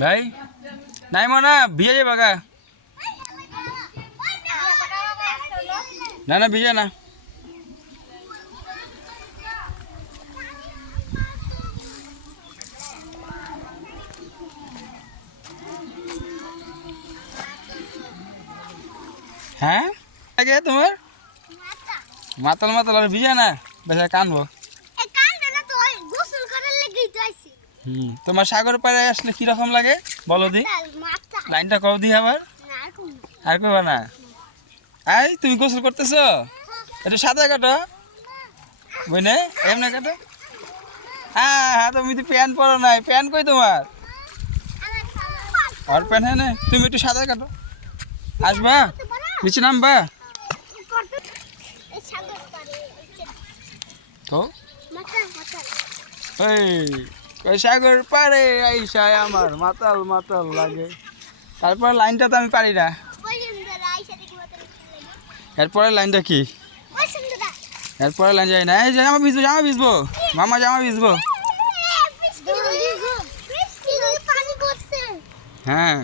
ভাই নাই মনে ভিজে যাবে গা। না না ভিজে না। হ্যাঁ লাগে তোমার মাতাল মাতাল আর ভিজে না বেশি কানবো। তোমার সাগর পাড়ে আসলে কিরকম লাগে বলো দি, লাইনটা কও দি আবার। আর কইবা না? আই তুমি গোসল করতেছো, একটু সাদা কাটো বুঝনে, এমনি কাটো। হ্যাঁ হ্যাঁ তুমি তো প্যান্ট পরো নাই, প্যান্ট কই তোমার? আর প্যান্ট হ্যাঁ না, তুমি একটু সাদা কাটো। আসবা নিচে নামবা তো ওই সাগর পারে আইসায় আমার মাতাল মাতাল লাগে। তারপর লাইনটা তো আমি পারি না। এরপরে লাইনটা কি? এরপরে লাইন যাই না। এই জামা ভিজবো, জামা ভিজবো মামা, জামা ভিজবো। হ্যাঁ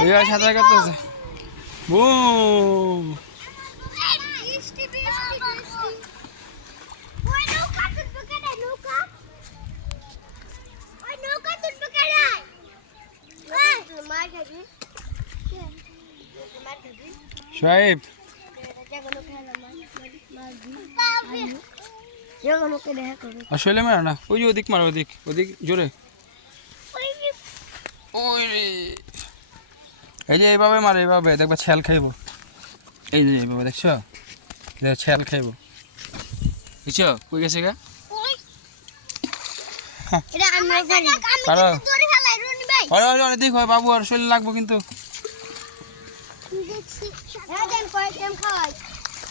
ওই সাঁতার কাটতেছে। বুম সাহেব আসলে মারা না, ওই যে ওদিক মারো, ওদিক ওদিক জোরে। ওই রে এই যে এইভাবে মারে, এইভাবে দেখবা ছেল খাইব। এই যে এইভাবে দেখছো, ছেল খাইব। বুঝছো কই গেছে গা? দেখো বাবু আর শরীর লাগবো কিন্তু।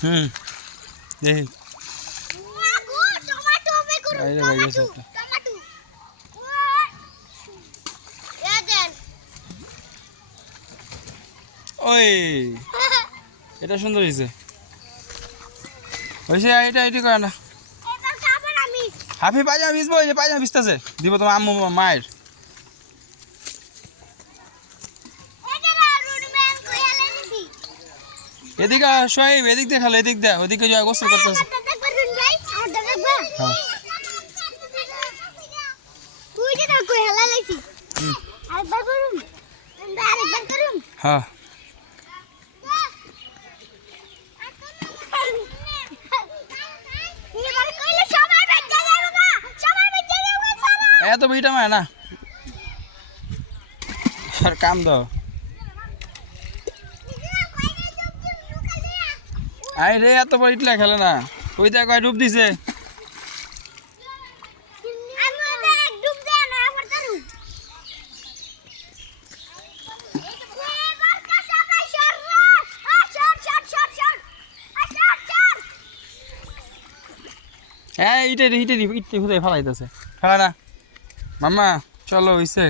হুম দেখি ওই এটা সুন্দর হয়েছে, হয়েছে এটা এটি করে না। হাফি পায়জামা ভিজবো, ওই যে পায়জামা ভিজতেছে দিব তোমার আম্মু মায়ের। এদিকে সোহেব, এদিক দিয়ে খালো, এদিক দিয়ে ওদিকে যা গোসল করতেছে। হ্যাঁ এত বিটা মায় না আর কাম দাও। আই রে এত বড় ইটলা খেলে না, ওই দেখো ডুব দিছে। হ্যাঁ ইটে ইটে ইটে হুদে ফেলাইতেছে, ফেলা না মামা চলো হইছে।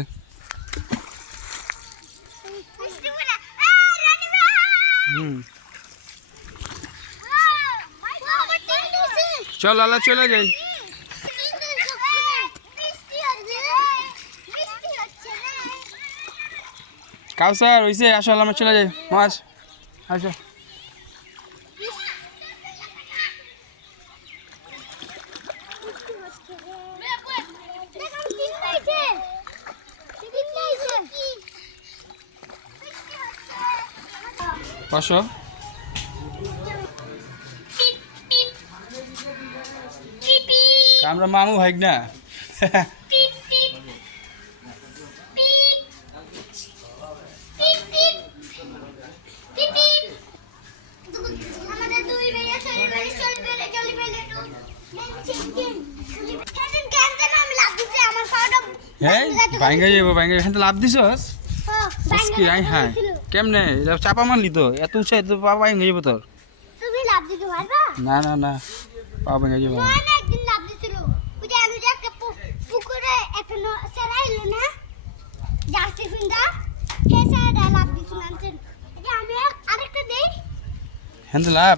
চল আল্লাহ চলে যাই। কাউসার হইছে, আসো আমরা চলে যাই। মাছ আসো। বসো আমরা মামু ভাই না। ভাঙ্গা যাবো, ভাঙ্গা এখান থেকে লাভ দিছস কি? আই হ্যাঁ কেমনে চাপা মারলি তো, এত উৎসাহ তো পা ভেঙে যাবো তোর। না না না পা ভেঙে যাবো। হ্যাঁ তো লাভ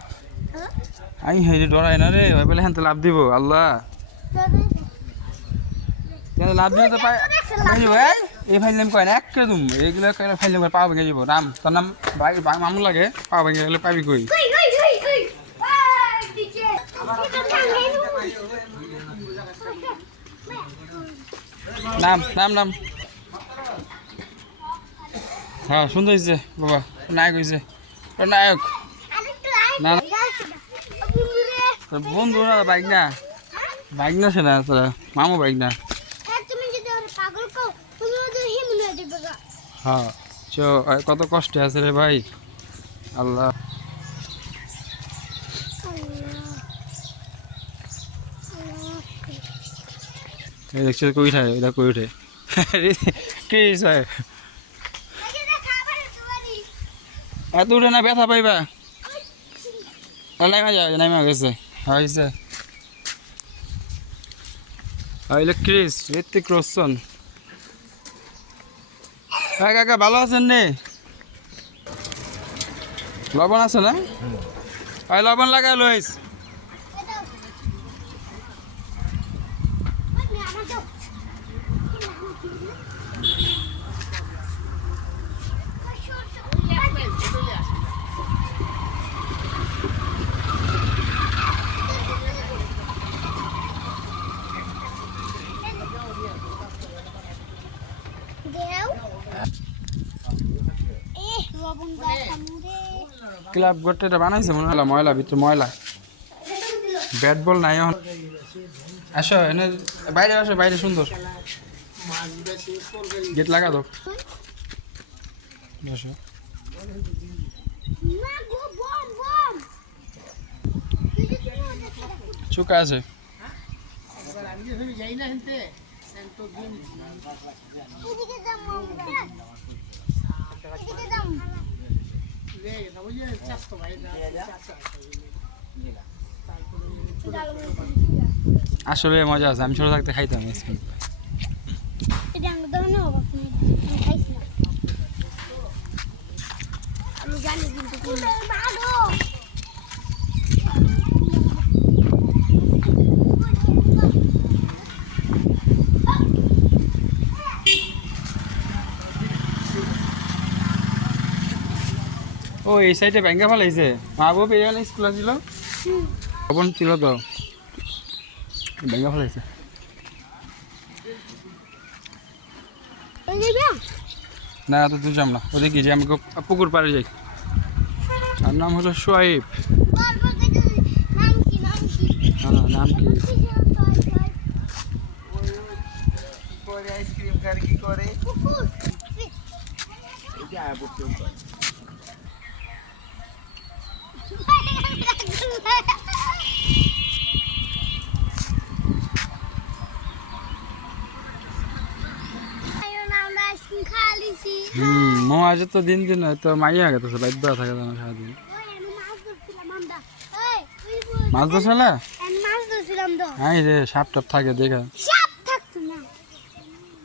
আমি হেঁটে ডরাই না রে, ভাই বলে হ্যাঁ তো লাভ দিব আল্লাহ। লাভ দিলে তো পাই এই ফাইলাম কয় না এক করে দুম এইগুলো ফাইলাম করে পাওয়া ভেঙে যাবো নাম তোর নাম মামু লাগে পাওয়া ভেঙে গেলে পাবি কই নাম নাম নাম হ্যাঁ সুন্দর হয়েছে বাবা নায়ক হয়েছে নায়ক না বন্ধু না বাইক না বাইক না সে না তোরা মামু বাইক না হ্যাঁ কত কষ্টে আছে রে ভাই আল্লাহ দেখছি কই উঠে এটা কই উঠে কি এত উঠে না ব্যথা পাইবা নাইমা যাবে নাইমা গেছে হয়েছে হইলে ক্রিস ঋত্বিক রোশন হ্যাঁ কাকা ভালো আছেন নে লবণ আছে না ওই লবণ লাগাই লইস ক্লাব গোটেটা বানাইছে মনে হলো ময়লা ভিতরে ময়লা ব্যাট বল নাই এখন আসো এনে বাইরে আসো বাইরে সুন্দর গেট লাগা দাও বসো চুকা আছে আসলে মজা আছে আমি ছোট থাকতে খাইতাম ও এই সাইডে ব্যাংকে ফেলাইছে মা বাবু এখানে স্কুল ছিল খবর ছিল তো ব্যাংকে ফেলাইছে না তো তুই যাম না ওদিকে যে আমি পুকুর পাড়ে যাই তার নাম হলো সোয়াইব নাম কি আইসক্রিম কার কি করে আজ তো দিন দিন তো মাইয়া গেছে বাইক বেড়া থাকে না সারাদিন মাছ ধরছিল হ্যাঁ রে সাপ টাপ থাকে দেখা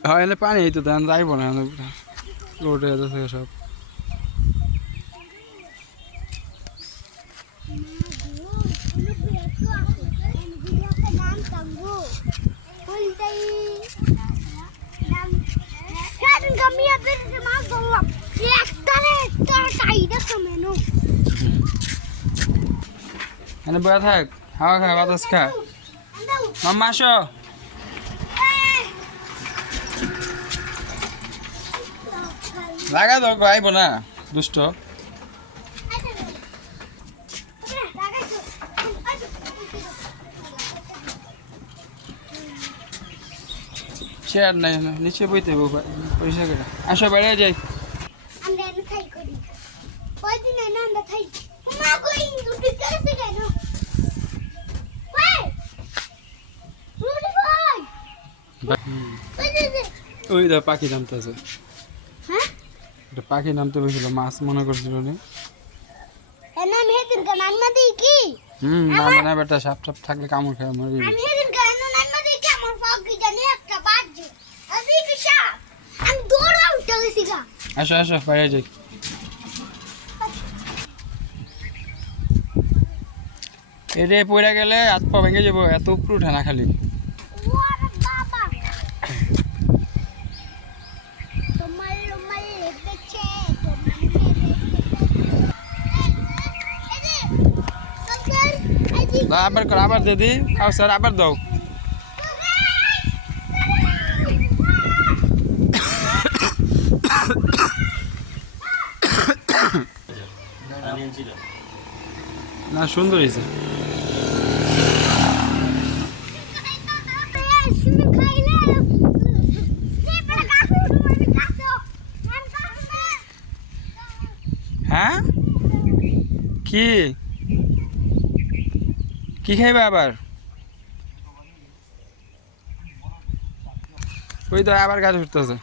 হয় এলে পানি এই তো দেন যাইব না রোডে যাচ্ছে সব এনে বয়া থাক হাওয়া খা বাতাস খা মাম্মা আসো লাগা দাও আইব না দুষ্ট চেয়ার নাই নিচে বইতে পয়সা করে আসো বাইরে যাই ওই দা পাখি নামতেছে পাখি নামতে বসছিল মাছ মনে করছিল না বেটা সাপ টাপ থাকলে কামড় খায় মরে আসো আসো বাইরে যাই এরে পড়ে গেলে হাত পা ভেঙে যাবো এত উপরে উঠে না খালি আবার কর, আবার দিদি কাউসার আবার দাও। না সুন্দর হয়েছে। হ্যাঁ কি কি খাইবে আবার? ওই তো আবার গাছ উঠতেছে।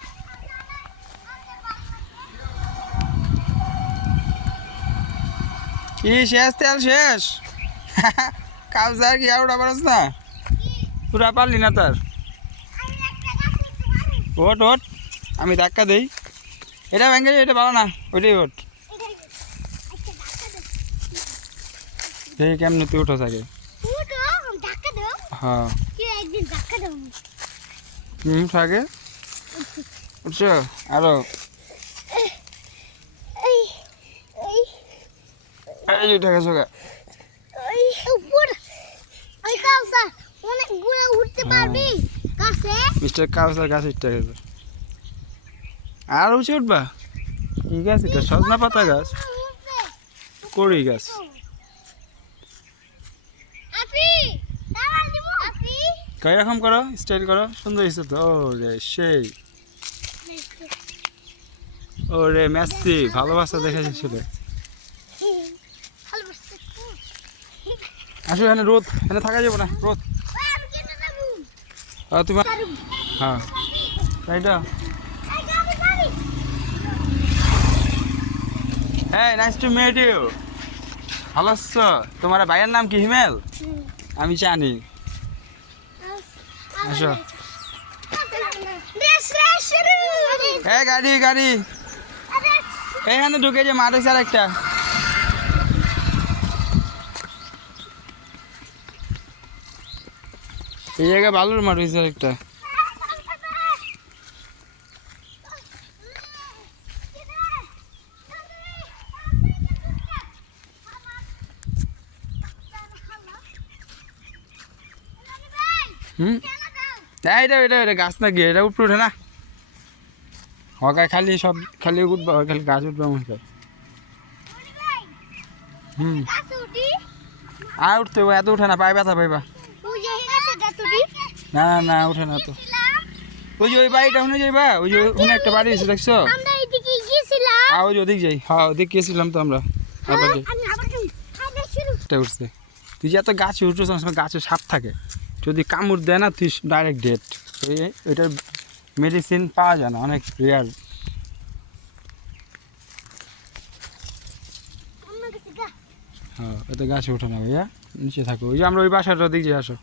কি শেষ তেল শেষ? কাউসার কি আর উঠা পারস না? উঠা পারলি না তার? ওট ওট, আমি ধাক্কা দেই। এটা ভেঙে এটা ভালো না, ওইটাই ওট। এই কেমনে তুই উঠো থাকে? হ্যাঁ থাকে উঠছো আরো। এই উঠে গেছো গা। মিস্টার কাউসার গাছ উঠতে গেছে। আর উঠে উঠবা? কি গাছ এটা? সজনা পাতা গাছ, কড়ি গাছ। কয় রকম করো, স্টাইল করো, সুন্দর হয়েছে তো। ও রে সেই, ও রে মেসি, ভালোবাসা দেখেছিল। আসো এখানে রোদ, এখানে থাকা যাবো না, রোদ। তোমার হ্যাঁ তাইটা। হ্যাঁ নাইস টু মিট ইউ। ভালো আছো? তোমার ভাইয়ের নাম কি? হিমেল? আমি জানি। আসো। হ্যাঁ গাড়ি গাড়ি এইখানে ঢুকে যে মাঠ আছে আর একটা। এই জায়গায় বালুর মাঠ হয়েছে আর একটা। এটা এটা এটা গাছ নাকি? এটা উপরে ওঠে না। হকায় খালি সব খালি উঠবা, খালি গাছ উঠবা মনে হয়। আর উঠতে হবে, এত উঠে না, পায়ে ব্যথা পাইবা। না না না উঠে না তো। ওই যে ওই বাড়িটা শুনে যাইবা, ওই যে ওখানে একটা বাড়ি আছে দেখছো? ওই যে ওদিক যাই। হ্যাঁ ওদিক গেছিলাম তো আমরা। উঠছে তুই যে এত গাছে উঠছিস, গাছে সাপ থাকে, যদি কামড় দেয় না তুই ডাইরেক্ট ডেট। এটার মেডিসিন পাওয়া যায় না, অনেক রেয়ার। হ্যাঁ এত গাছে ওঠে না ভাইয়া, নিচে থাকো। ওই যে আমরা ওই বাসাটার দিক যে আসো।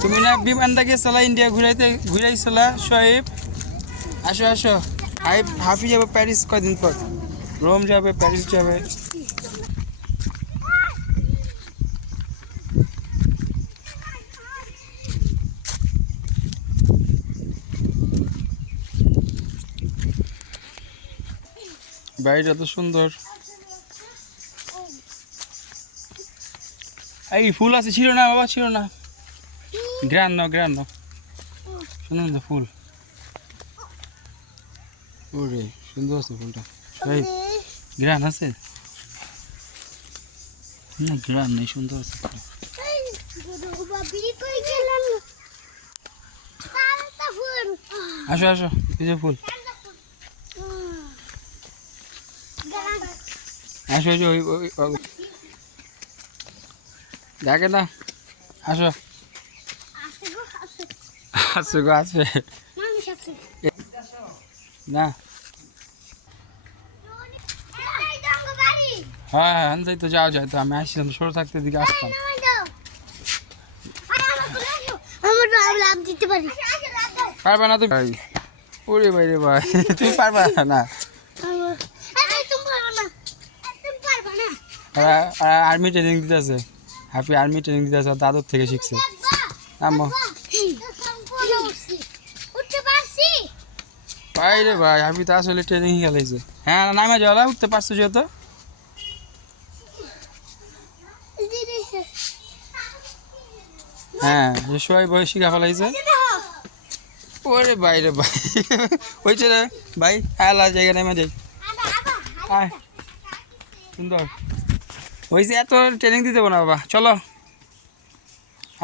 তুমি না বিমানটা গেছিলা ইন্ডিয়া ঘুরাইছিলা শোয়েব? আসো আসো। হাফি যাবে প্যারিস কয়দিন পর, রোম যাবে, প্যারিস যাবে। বাড়িটা তো সুন্দর। এই ফুল আছে, ছিল না বাবা, ছিল না। গ্রান গ্রান সুন্দর সুন্দর ফুল। ওরে সুন্দর আছে ফুলটা। এই গ্রান আছে না? গ্রান নেই, সুন্দর আছে। আসো আসো, এই যে ফুল। আসো যে ওই দেখে না। আসো আসো গো, আসবে না। হ্যাঁ হ্যাঁ যাই তো, যাও যাই তো। আমি আসছিলাম ছোট থাকতে, দিকে আসতাম। পারবা না তুমি? ওরে ভাই রে ভাই, তুমি পারবা না। আর্মি ট্রেনিং দিতেছে, হ্যাপি আর্মি ট্রেনিং দিতেছে, দাদুর থেকে শিখছে। ভাই রে ভাই, আমি তো আসলে ট্রেনিং খেলাইছে। হ্যাঁ নামে যাওয়া উঠতে পারছো যেহেতু। হ্যাঁ সবাই বয়সী গা ফেলাইছে। ওরে ভাই রে ভাই, হয়েছে রে ভাই, আলা জায়গা নেমে যাই। আয় সুন্দর হয়েছে, এত ট্রেনিং দিতে না বাবা, চলো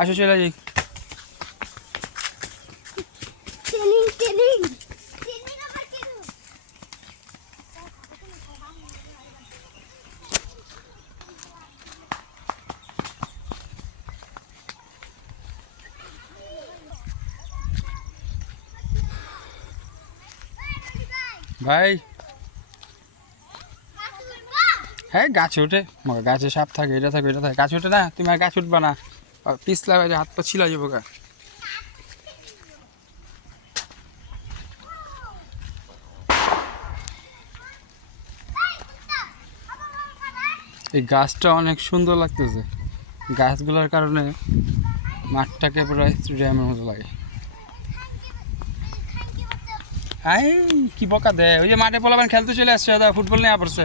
আসো চলে যাই। ভাই হ্যাঁ গাছে ওঠে, গাছে সাপ থাকে, এটা থাকে এটা থাকে, গাছে ওঠে না, তুমি আর গাছ উঠবা না, পিছলা হাত পা ছিলা যাবো গা। এই গাছটা অনেক সুন্দর লাগতেছে, গাছগুলোর কারণে মাঠটাকে প্রায় স্টেডিয়ামের মতো লাগে। আই কি বকা দে, ওই যে মাঠে পোলাবেন খেলতে চলে আসছে, ফুটবল নিয়ে পড়ছে।